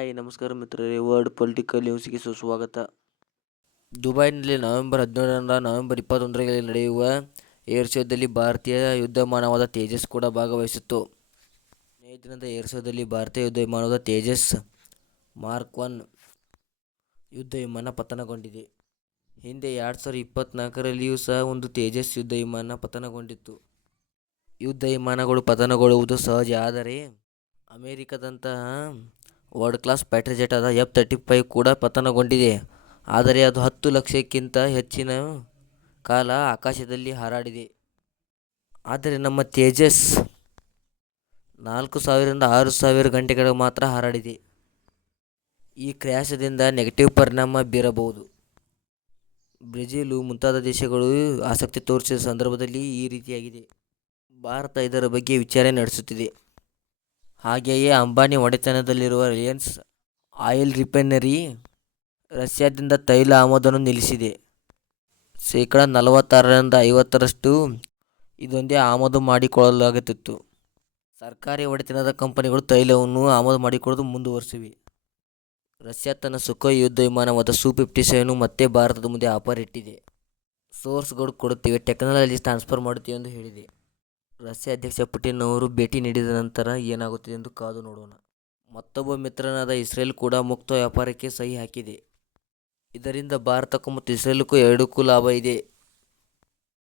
Hi, ನಮಸ್ಕಾರ ಮಿತ್ರರೇ. World political ನ್ಯೂಸ್ಗೆ ಸುಸ್ವಾಗತ ದುಬೈನಲ್ಲಿ ನವೆಂಬರ್ ಹದಿನೇಳರಿಂದ ನವೆಂಬರ್ ಇಪ್ಪತ್ತೊಂದರಲ್ಲಿ ನಡೆಯುವ ಏರ್ ಶೋದಲ್ಲಿ ಭಾರತೀಯ ಯುದ್ಧಮಾನವಾದ ತೇಜಸ್ ಕೂಡ ಭಾಗವಹಿಸಿತ್ತು. ಹದಿನೈದು ದಿನದ ಏರ್ ಶೋದಲ್ಲಿ ಭಾರತೀಯ ಯುದ್ಧ ವಿಮಾನವಾದ ತೇಜಸ್ ಮಾರ್ಕ್ ಒನ್ ಯುದ್ಧ ವಿಮಾನ ಪತನಗೊಂಡಿದೆ. ಹಿಂದೆ ಎರಡು ಸಾವಿರದ ಇಪ್ಪತ್ತ್ನಾಲ್ಕರಲ್ಲಿಯೂ ಸಹ ಒಂದು ತೇಜಸ್ ಯುದ್ಧ ವಿಮಾನ ಪತನಗೊಂಡಿತ್ತು. ಯುದ್ಧ ವಿಮಾನಗಳು ಪತನಗೊಳ್ಳುವುದು ಸಹಜ, ಆದರೆ ಅಮೇರಿಕದಂತಹ ವರ್ಲ್ಡ್ ಕ್ಲಾಸ್ ಫೈಟರ್ ಜೆಟ್ ಆದ ಎಫ್ ತರ್ಟಿ ಫೈವ್ ಕೂಡ ಪತನಗೊಂಡಿದೆ. ಆದರೆ ಅದು ಹತ್ತು ಲಕ್ಷಕ್ಕಿಂತ ಹೆಚ್ಚಿನ ಕಾಲ ಆಕಾಶದಲ್ಲಿ ಹಾರಾಡಿದೆ. ಆದರೆ ನಮ್ಮ ತೇಜಸ್ ನಾಲ್ಕು ಸಾವಿರದಿಂದ ಆರು ಸಾವಿರ ಗಂಟೆಗಳು ಮಾತ್ರ ಹಾರಾಡಿದೆ. ಈ ಕ್ರ್ಯಾಶದಿಂದ ನೆಗೆಟಿವ್ ಪರಿಣಾಮ ಬೀರಬಹುದು. ಬ್ರೆಜಿಲು ಮುಂತಾದ ದೇಶಗಳು ಆಸಕ್ತಿ ತೋರಿಸಿದ ಸಂದರ್ಭದಲ್ಲಿ ಈ ರೀತಿಯಾಗಿದೆ. ಭಾರತ ಇದರ ಬಗ್ಗೆ ವಿಚಾರಣೆ ನಡೆಸುತ್ತಿದೆ. ಹಾಗೆಯೇ ಅಂಬಾನಿ ಒಡೆತನದಲ್ಲಿರುವ ರಿಲಯನ್ಸ್ ಆಯಿಲ್ ರಿಫೈನರಿ ರಷ್ಯಾದಿಂದ ತೈಲ ಆಮದನ್ನು ನಿಲ್ಲಿಸಿದೆ. ಶೇಕಡ ನಲವತ್ತಾರರಿಂದ ಐವತ್ತರಷ್ಟು ಇದೊಂದೇ ಆಮದು ಮಾಡಿಕೊಳ್ಳಲಾಗುತ್ತಿತ್ತು. ಸರ್ಕಾರಿ ಒಡೆತನದ ಕಂಪನಿಗಳು ತೈಲವನ್ನು ಆಮದು ಮಾಡಿಕೊಳ್ಳಲು ಮುಂದುವರೆಸಿವೆ. ರಷ್ಯಾ ತನ್ನ ಸುಖೋಯ್ ಯುದ್ಧ ವಿಮಾನವಾದ ಸು ಫಿಫ್ಟಿ ಸೆವೆನ್ ಮತ್ತೆ ಭಾರತದ ಮುಂದೆ ಆಫರ್ ಇಟ್ಟಿದೆ. ಸೋರ್ಸ್ಗಳು ಕೊಡುತ್ತಿವೆ, ಟೆಕ್ನಾಲಜಿ ಟ್ರಾನ್ಸ್ಫರ್ ಮಾಡುತ್ತಿವೆ ಎಂದು ಹೇಳಿದೆ. ರಷ್ಯಾ ಅಧ್ಯಕ್ಷ ಪುಟಿನ್ ಅವರು ಭೇಟಿ ನೀಡಿದ ನಂತರ ಏನಾಗುತ್ತದೆ ಎಂದು ಕಾದು ನೋಡೋಣ. ಮತ್ತೊಬ್ಬ ಮಿತ್ರನಾದ ಇಸ್ರೇಲ್ ಕೂಡ ಮುಕ್ತ ವ್ಯಾಪಾರಕ್ಕೆ ಸಹಿ ಹಾಕಿದೆ. ಇದರಿಂದ ಭಾರತಕ್ಕೂ ಮತ್ತು ಇಸ್ರೇಲ್ಗೂ ಎರಡಕ್ಕೂ ಲಾಭ ಇದೆ.